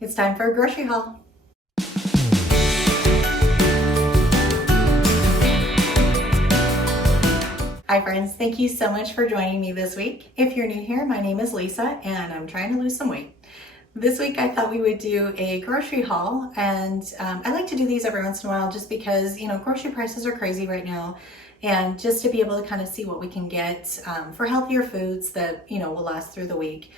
It's time for a grocery haul. Hi friends, thank you so much for joining me this week. If you're new here, my name is Lisa and I'm trying to lose some weight. This week I thought we would do a grocery haul, and I like to do these every once in a while just because, grocery prices are crazy right now, and just to be able to kind of see what we can get for healthier foods that, will last through the week.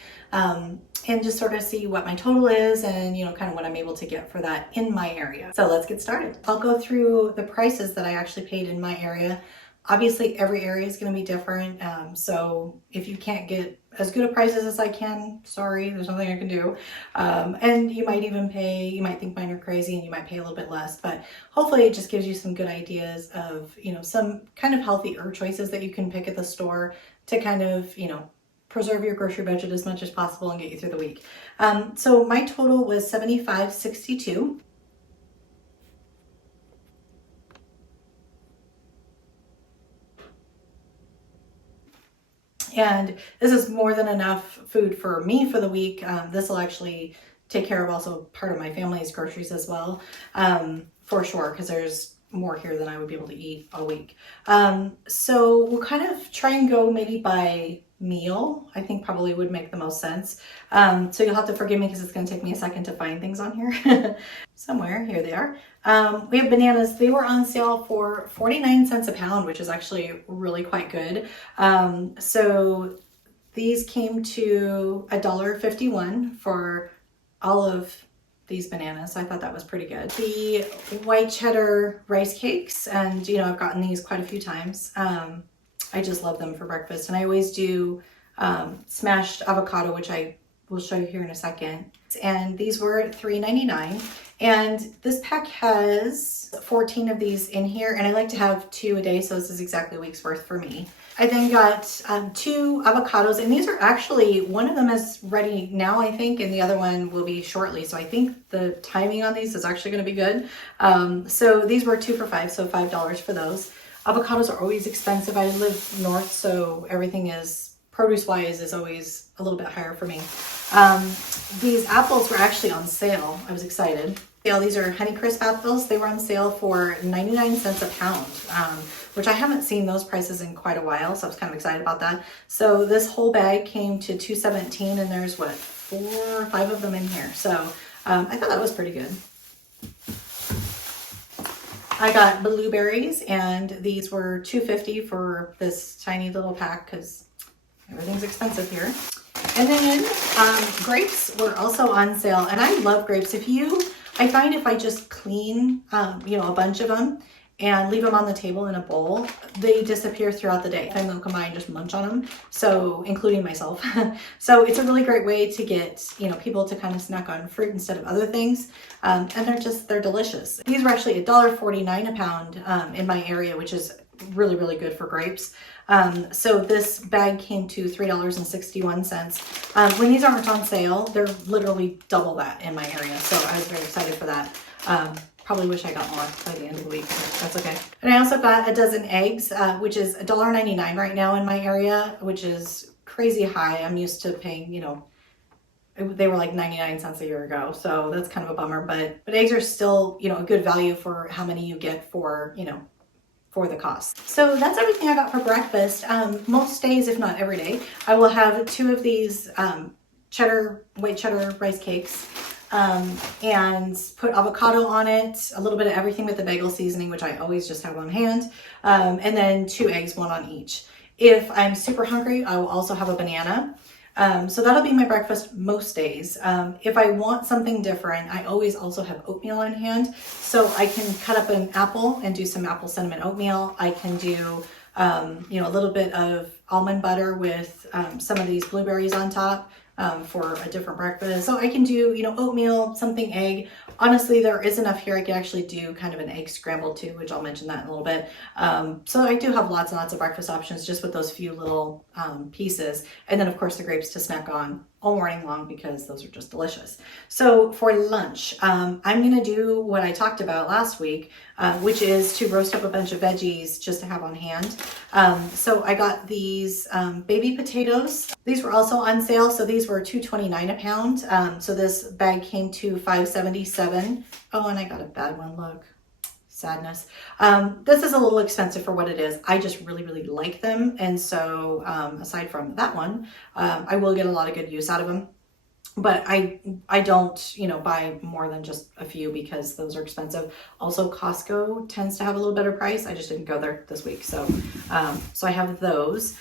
And just sort of see what my total is and, kind of what I'm able to get for that in my area. So let's get started. I'll go through the prices that I actually paid in my area. Obviously, every area is going to be different. So if you can't get as good a prices as I can, sorry, there's nothing I can do. And you might think mine are crazy and you might pay a little bit less, but hopefully it just gives you some good ideas of, some kind of healthy herb choices that you can pick at the store to kind of, preserve your grocery budget as much as possible and get you through the week. So my total was $75.62. And this is more than enough food for me for the week. This will actually take care of also part of my family's groceries as well, for sure, because there's more here than I would be able to eat all week. So we'll kind of try and go maybe by meal. I think probably would make the most sense. So you'll have to forgive me because it's going to take me a second to find things on here. Somewhere, here they are. We have bananas. They were on sale for 49 cents a pound, which is actually really quite good. So these came to $1.51 for all of these bananas. I thought that was pretty good. The white cheddar rice cakes, and I've gotten these quite a few times. I just love them for breakfast, and I always do smashed avocado, which I will show you here in a second. And these were $3.99, and this pack has 14 of these in here, and I like to have 2 a day, so this is exactly a week's worth for me. I then got 2 avocados, and these are actually, one of them is ready now, I think, and the other one will be shortly. So I think the timing on these is actually going to be good. So these were 2 for $5, so $5 for those. Avocados are always expensive. I live north, so everything is, produce-wise, is always a little bit higher for me. These apples were actually on sale. I was excited. These are Honeycrisp apples. They were on sale for 99 cents a pound, which I haven't seen those prices in quite a while, so I was kind of excited about that. So this whole bag came to $2.17, and there's 4 or 5 of them in here. So I thought that was pretty good. I got blueberries, and these were $2.50 for this tiny little pack because everything's expensive here. And then grapes were also on sale, and I love grapes. I find if I just clean, a bunch of them and leave them on the table in a bowl, they disappear throughout the day. And they'll come by and just munch on them, so including myself. So it's a really great way to get, people to kind of snack on fruit instead of other things. And they're delicious. These were actually $1.49 a pound in my area, which is really, really good for grapes. So this bag came to $3.61. When these aren't on sale, they're literally double that in my area. So I was very excited for that. Probably wish I got more by the end of the week, but that's okay. And I also got a dozen eggs, which is $1.99 right now in my area, which is crazy high. I'm used to paying, they were like 99 cents a year ago. So that's kind of a bummer, but eggs are still, a good value for how many you get for, for the cost. So that's everything I got for breakfast. Most days, if not every day, I will have 2 of these white cheddar rice cakes, and put avocado on it, a little bit of everything with the bagel seasoning, which I always just have on hand, and then 2 eggs, 1 on each. If I'm super hungry, I will also have a banana. So that'll be my breakfast most days. If I want something different, I always also have oatmeal on hand. So I can cut up an apple and do some apple cinnamon oatmeal. I can do, a little bit of almond butter with some of these blueberries on top. For a different breakfast. So I can do, oatmeal, something egg. Honestly, there is enough here. I could actually do kind of an egg scramble too, which I'll mention that in a little bit. So I do have lots and lots of breakfast options just with those few little pieces. And then of course the grapes to snack on all morning long because those are just delicious. So for lunch, I'm gonna do what I talked about last week, which is to roast up a bunch of veggies just to have on hand. So I got these baby potatoes. These were also on sale, so these were $2.29 a pound. So this bag came to $5.77. Oh, and I got a bad one, look. Sadness. This is a little expensive for what it is. I just really, really like them. And so aside from that one, I will get a lot of good use out of them. But I don't, buy more than just a few because those are expensive. Also, Costco tends to have a little better price. I just didn't go there this week. So I have those.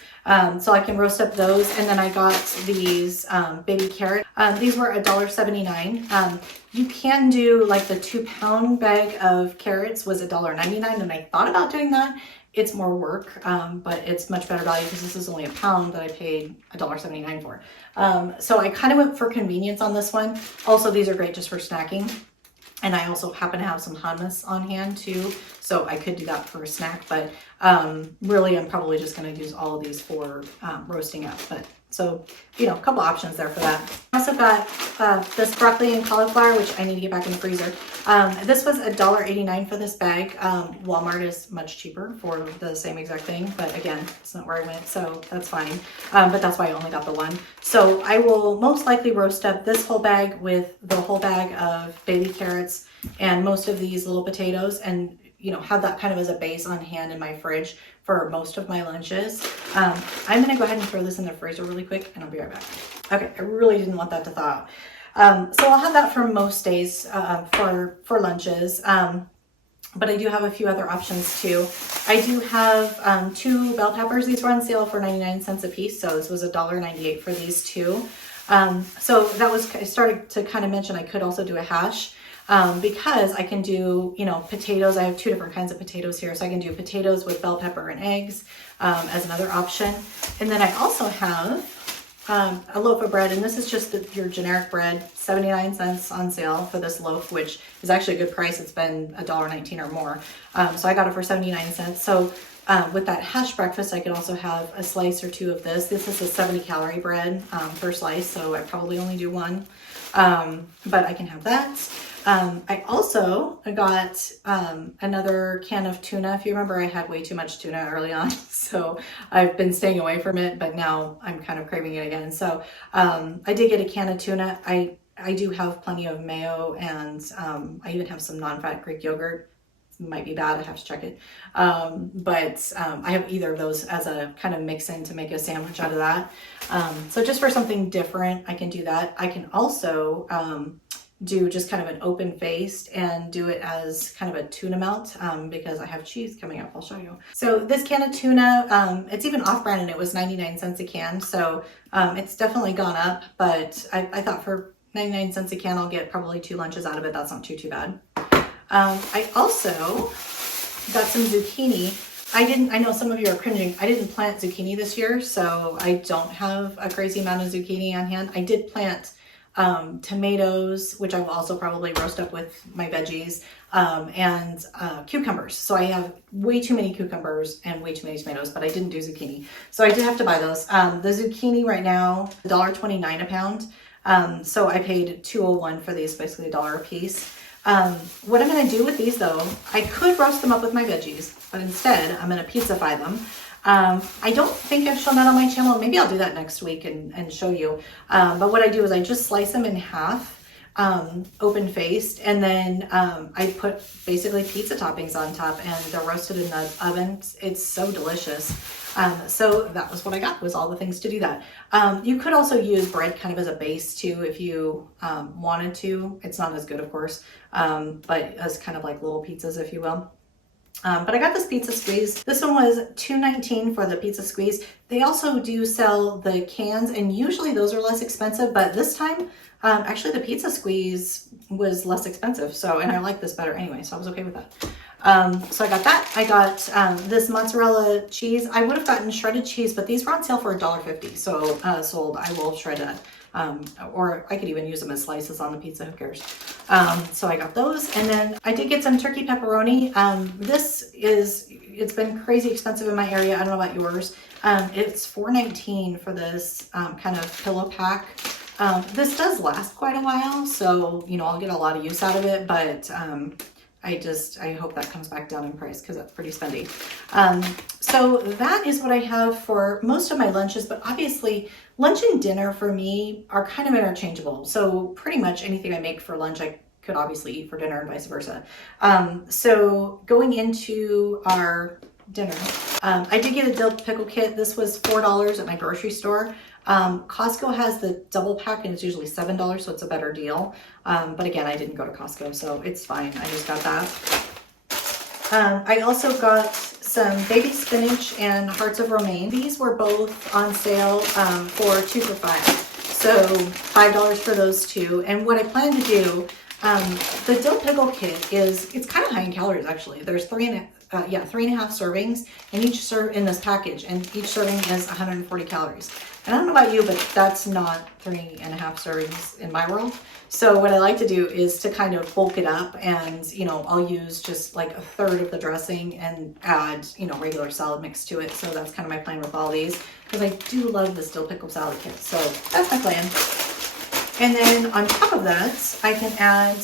So I can roast up those. And then I got these baby carrots. These were $1.79. You can do like the 2-pound bag of carrots was $1.99, and I thought about doing that. It's more work, but it's much better value because this is only a pound that I paid $1.79 for. So I kind of went for convenience on this one. Also, these are great just for snacking. And I also happen to have some hummus on hand too, so I could do that for a snack. But really, I'm probably just going to use all of these for roasting up. But so, a couple options there for that. I also got this broccoli and cauliflower, which I need to get back in the freezer. This was $1.89 for this bag. Walmart is much cheaper for the same exact thing, but again, it's not where I went, so that's fine. But that's why I only got the one. So I will most likely roast up this whole bag with the whole bag of baby carrots and most of these little potatoes, and have that kind of as a base on hand in my fridge for most of my lunches. I'm gonna go ahead and throw this in the freezer really quick and I'll be right back. Okay, I really didn't want that to thaw out. So I'll have that for most days for lunches. But I do have a few other options too. I do have 2 bell peppers. These were on sale for 99 cents a piece. So this was $1.98 for these 2. So that was, I started to kind of mention I could also do a hash. Because I can do, potatoes. I have 2 different kinds of potatoes here. So I can do potatoes with bell pepper and eggs as another option. And then I also have a loaf of bread. And this is just your generic bread, 79 cents on sale for this loaf, which is actually a good price. It's been $1.19 or more. So I got it for 79 cents. So with that hash breakfast, I could also have a slice or 2 of this. This is a 70-calorie bread per slice, so I probably only do 1. But I can have that. I also got another can of tuna. If you remember, I had way too much tuna early on, so I've been staying away from it, but now I'm kind of craving it again. So I did get a can of tuna. I do have plenty of mayo, and I even have some non-fat Greek yogurt. Might be bad, I have to check it. But I have either of those as a kind of mix in to make a sandwich out of that. So just for something different, I can do that. I can also do just kind of an open faced and do it as kind of a tuna melt because I have cheese coming up. I'll show you. So this can of tuna, it's even off-brand and it was 99 cents a can. So it's definitely gone up, but I thought for 99 cents a can, I'll get probably 2 lunches out of it. That's not too bad. I also got some zucchini. I know some of you are cringing. I didn't plant zucchini this year, so I don't have a crazy amount of zucchini on hand. I did plant tomatoes, which I will also probably roast up with my veggies, and cucumbers. So I have way too many cucumbers and way too many tomatoes, but I didn't do zucchini. So I did have to buy those. The zucchini right now, $1.29 a pound. So I paid $2.01 for these, basically $1 a piece. What I'm going to do with these though, I could roast them up with my veggies, but instead I'm going to pizza-fy them. I don't think I've shown that on my channel. Maybe I'll do that next week and show you. But what I do is I just slice them in half, open-faced, and then I put basically pizza toppings on top, and they're roasted in the oven. It's so delicious. So that was what I got, was all the things to do that. You could also use bread kind of as a base too if you wanted to. It's not as good, of course, but as kind of like little pizzas, if you will. But I got this pizza squeeze. This one was $2.19 for the pizza squeeze. They also do sell the cans, and usually those are less expensive, but this time, actually the pizza squeeze was less expensive. So, and I like this better anyway, so I was okay with that. So I got that. I got this mozzarella cheese. I would have gotten shredded cheese, but these were on sale for $1.50. So sold. I will shred that. Or I could even use them as slices on the pizza, who cares? So I got those, and then I did get some turkey pepperoni. It's been crazy expensive in my area. I don't know about yours. It's $4.19 for this kind of pillow pack. This does last quite a while, so, you know, I'll get a lot of use out of it, but I hope that comes back down in price because that's pretty spendy. So that is what I have for most of my lunches, but obviously lunch and dinner for me are kind of interchangeable. So pretty much anything I make for lunch, I could obviously eat for dinner and vice versa. So going into our dinner, I did get a dill pickle kit. This was $4 at my grocery store. Costco has the double pack and it's usually $7, so it's a better deal. But again, I didn't go to Costco, so it's fine. I just got that. I also got some baby spinach and hearts of romaine. These were both on sale for 2 for $5. So $5 for those two. And what I plan to do, the dill pickle kit it's kind of high in calories actually. There's 3.5 servings in each in this package, and each serving is 140 calories. And I don't know about you, but that's not 3.5 servings in my world. So what I like to do is to kind of bulk it up, and, you know, I'll use just like a third of the dressing and add, you know, regular salad mix to it. So that's kind of my plan with all these, because I do love this dill pickle salad kit. So that's my plan. And then on top of that, I can add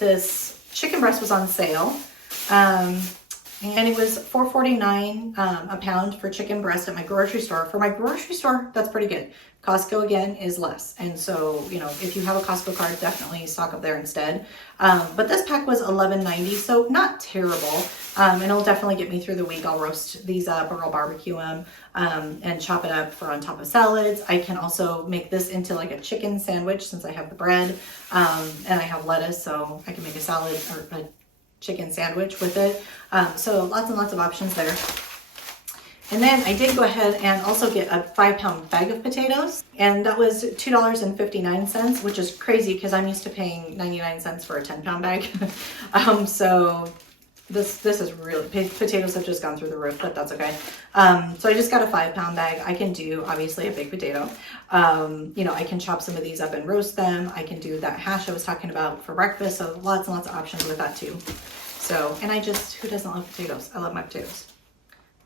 this chicken breast was on sale. And it was $4.49 a pound for chicken breast at my grocery store. For my grocery store, that's pretty good. Costco, again, is less. And so, you know, if you have a Costco card, definitely stock up there instead. But this pack was $11.90, so not terrible. And it'll definitely get me through the week. I'll roast these up, or I'll barbecue them and chop it up for on top of salads. I can also make this into like a chicken sandwich since I have the bread and I have lettuce, so I can make a salad or a chicken sandwich with it. So lots and lots of options there. And then I did go ahead and also get a 5-pound bag of potatoes, and that was $2.59, which is crazy because I'm used to paying 99 cents for a 10-pound bag. So this is really, potatoes have just gone through the roof, but that's okay. So I just got a 5-pound bag. I can do obviously a baked potato. You know, I can chop some of these up and roast them. I can do that hash I was talking about for breakfast. So lots and lots of options with that too. So, and who doesn't love potatoes? I love my potatoes.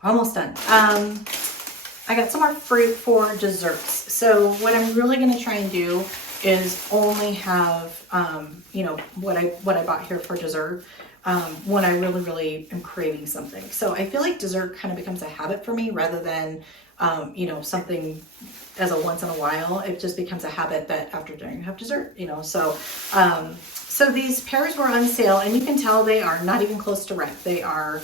Almost done. I got some more fruit for desserts. So what I'm really going to try and do is only have, you know, what I bought here for dessert when I really am craving something. So I feel like dessert kind of becomes a habit for me rather than, you know, something as a once in a while. It just becomes a habit that after dinner you have dessert, you know. So, so these pears were on sale, and you can tell they are not even close to red. They are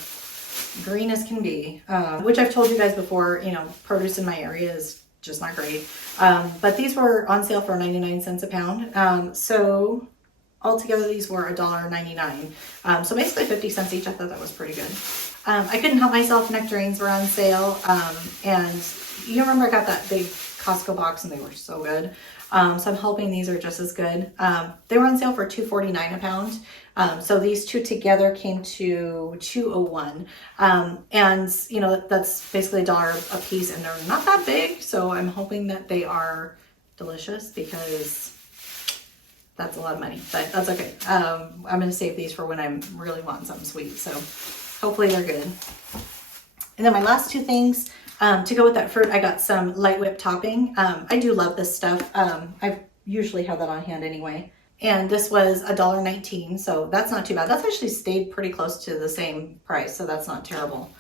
green as can be, which I've told you guys before, you know, produce in my area is just not great. But these were on sale for 99 cents a pound. So altogether these were $1.99. So basically 50 cents each. I thought that was pretty good. I couldn't help myself. Nectarines were on sale. And you remember I got that big Costco box and they were so good. So I'm hoping these are just as good. They were on sale for $2.49 a pound. So these two together came to $2.01. And you know, that's basically $1 a piece, and they're not that big. So I'm hoping that they are delicious because that's a lot of money, but that's okay. I'm going to save these for when I'm really wanting something sweet. So hopefully they're good. And then my last two things, to go with that fruit, I got some light whip topping. I do love this stuff. I usually have that on hand anyway. And this was $1.19, so that's not too bad. That's actually stayed pretty close to the same price, so that's not terrible.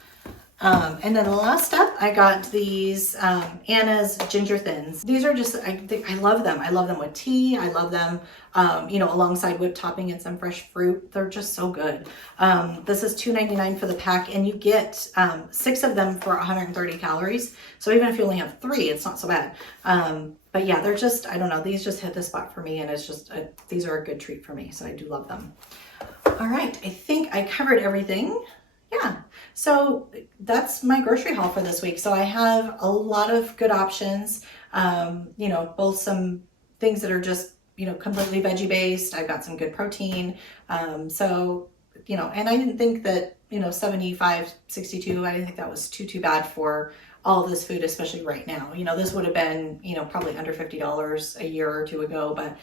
And then the last up, I got these Anna's Ginger Thins. These are just, I love them. I love them with tea. I love them, you know, alongside whipped topping and some fresh fruit. They're just so good. This is $2.99 for the pack, and you get 6 of them for 130 calories. So even if you only have 3, it's not so bad. But yeah, they're just, I don't know, these just hit the spot for me, and it's just, these are a good treat for me. So I do love them. All right, I think I covered everything. Yeah, so that's my grocery haul for this week. So I have a lot of good options, you know, both some things that are just, you know, completely veggie based. I've got some good protein. So, you know, and I didn't think that, you know, 75, 62, I didn't think that was too bad for all of this food, especially right now. You know, this would have been, you know, probably under $50 a year or two ago, but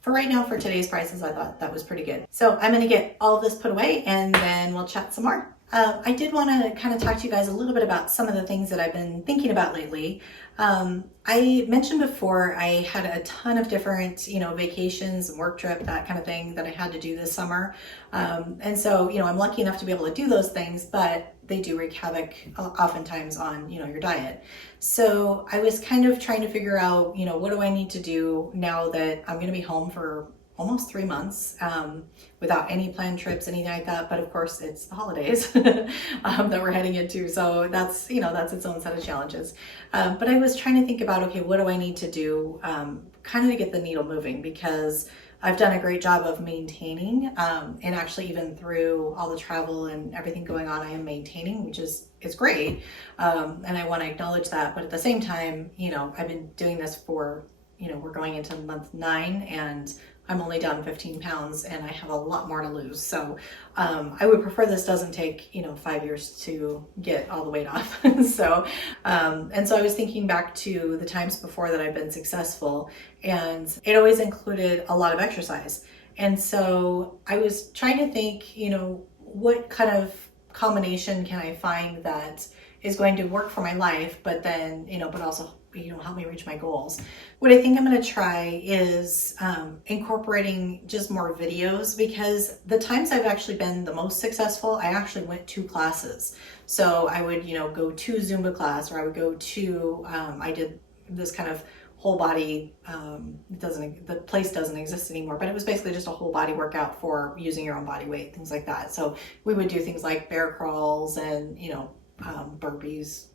for right now, for today's prices, I thought that was pretty good. So I'm going to get all of this put away, and then we'll chat some more. I did want to kind of talk to you guys a little bit about some of the things that I've been thinking about lately. I mentioned before I had a ton of different, vacations and work trip, that kind of thing that I had to do this summer. And so, I'm lucky enough to be able to do those things, but they do wreak havoc oftentimes on, your diet. So I was kind of trying to figure out, what do I need to do now that I'm going to be home for almost 3 months, without any planned trips, anything like that. But of course, it's the holidays that we're heading into. So that's its own set of challenges. But I was trying to think about, okay, what do I need to do kind of to get the needle moving? Because I've done a great job of maintaining, and actually even through all the travel and everything going on, I am maintaining, which is great. And I want to acknowledge that. But at the same time, I've been doing this for, we're going into month 9, and I'm only down 15 pounds and I have a lot more to lose. So I would prefer this doesn't take, 5 years to get all the weight off. So I was thinking back to the times before that I've been successful, and it always included a lot of exercise. And so I was trying to think, what kind of combination can I find that is going to work for my life, but then, but also help me reach my goals. What I think I'm going to try is incorporating just more videos, because the times I've actually been the most successful, I actually went to classes. So I would, go to Zumba class, or I would go to, I did this kind of whole body, the place doesn't exist anymore, but it was basically just a whole body workout for using your own body weight, things like that. So we would do things like bear crawls and, burpees,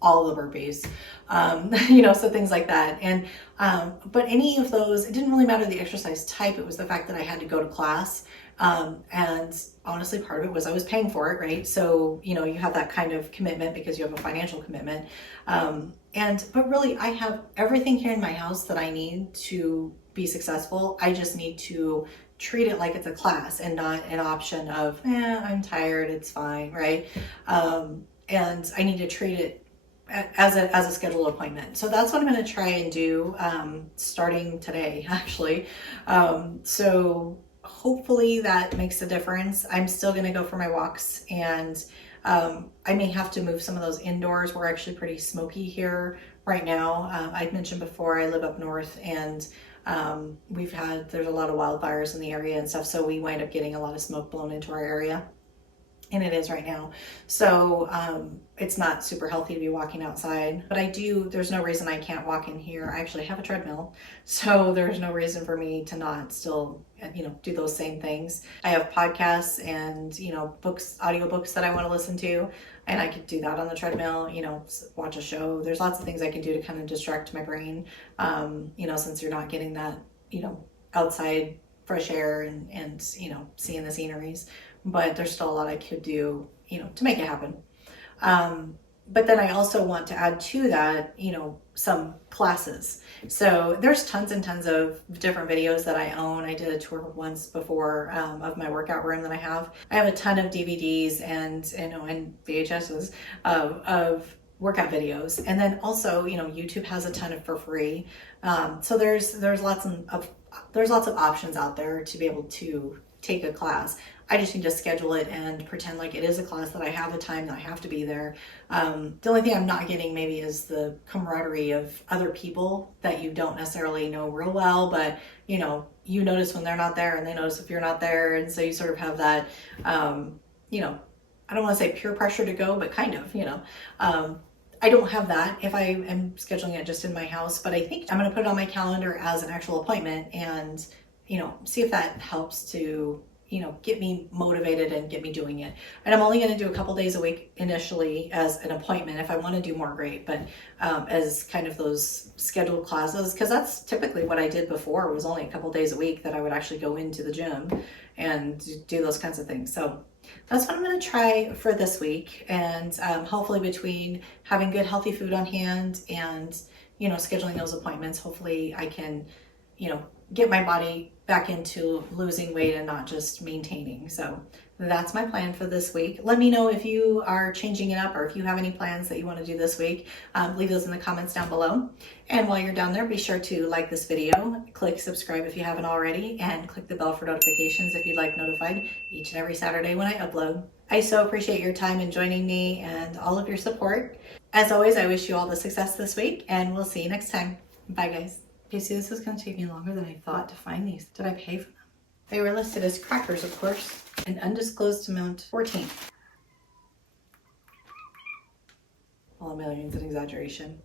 all the burpees, so things like that. And, but any of those, it didn't really matter the exercise type. It was the fact that I had to go to class. And honestly, part of it was I was paying for it, right? So, you have that kind of commitment because you have a financial commitment. But really I have everything here in my house that I need to be successful. I just need to treat it like it's a class and not an option of, I'm tired, it's fine, right? And I need to treat it as a scheduled appointment. So that's what I'm going to try and do, starting today, actually. So hopefully that makes a difference. I'm still going to go for my walks, and I may have to move some of those indoors. We're actually pretty smoky here right now. I've mentioned before, I live up north, and there's a lot of wildfires in the area and stuff. So we wind up getting a lot of smoke blown into our area. And it is right now. So it's not super healthy to be walking outside, but there's no reason I can't walk in here. I actually have a treadmill, so there's no reason for me to not still, do those same things. I have podcasts and, audiobooks that I want to listen to, and I could do that on the treadmill, watch a show. There's lots of things I can do to kind of distract my brain, since you're not getting that, outside fresh air and seeing the sceneries. But there's still a lot I could do, to make it happen. But then I also want to add to that, some classes. So there's tons and tons of different videos that I own. I did a tour once before of my workout room that I have. I have a ton of DVDs and VHSs of workout videos. And then also, YouTube has a ton of for free. So there's lots of options out there to be able to take a class. I just need to schedule it and pretend like it is a class, that I have a time that I have to be there. The only thing I'm not getting maybe is the camaraderie of other people that you don't necessarily know real well, but you notice when they're not there and they notice if you're not there. And so you sort of have that, I don't want to say peer pressure to go, but kind of, I don't have that if I am scheduling it just in my house, but I think I'm going to put it on my calendar as an actual appointment and, see if that helps to, get me motivated and get me doing it. And I'm only going to do a couple days a week initially as an appointment. If I want to do more, great. But as kind of those scheduled classes, because that's typically what I did before, was only a couple days a week that I would actually go into the gym and do those kinds of things. So that's what I'm going to try for this week. And hopefully between having good, healthy food on hand and, scheduling those appointments, hopefully I can, get my body back into losing weight and not just maintaining. So that's my plan for this week. Let me know if you are changing it up or if you have any plans that you want to do this week. Leave those in the comments down below. And while you're down there, be sure to like this video, click subscribe if you haven't already, and click the bell for notifications if you'd like notified each and every Saturday when I upload. I so appreciate your time in joining me and all of your support. As always, I wish you all the success this week, and we'll see you next time. Bye, guys. Okay, see, this is going to take me longer than I thought to find these. Did I pay for them? They were listed as crackers, of course. An undisclosed amount, 14. Well, a million's an exaggeration.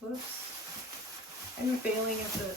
Whoops. I'm failing at the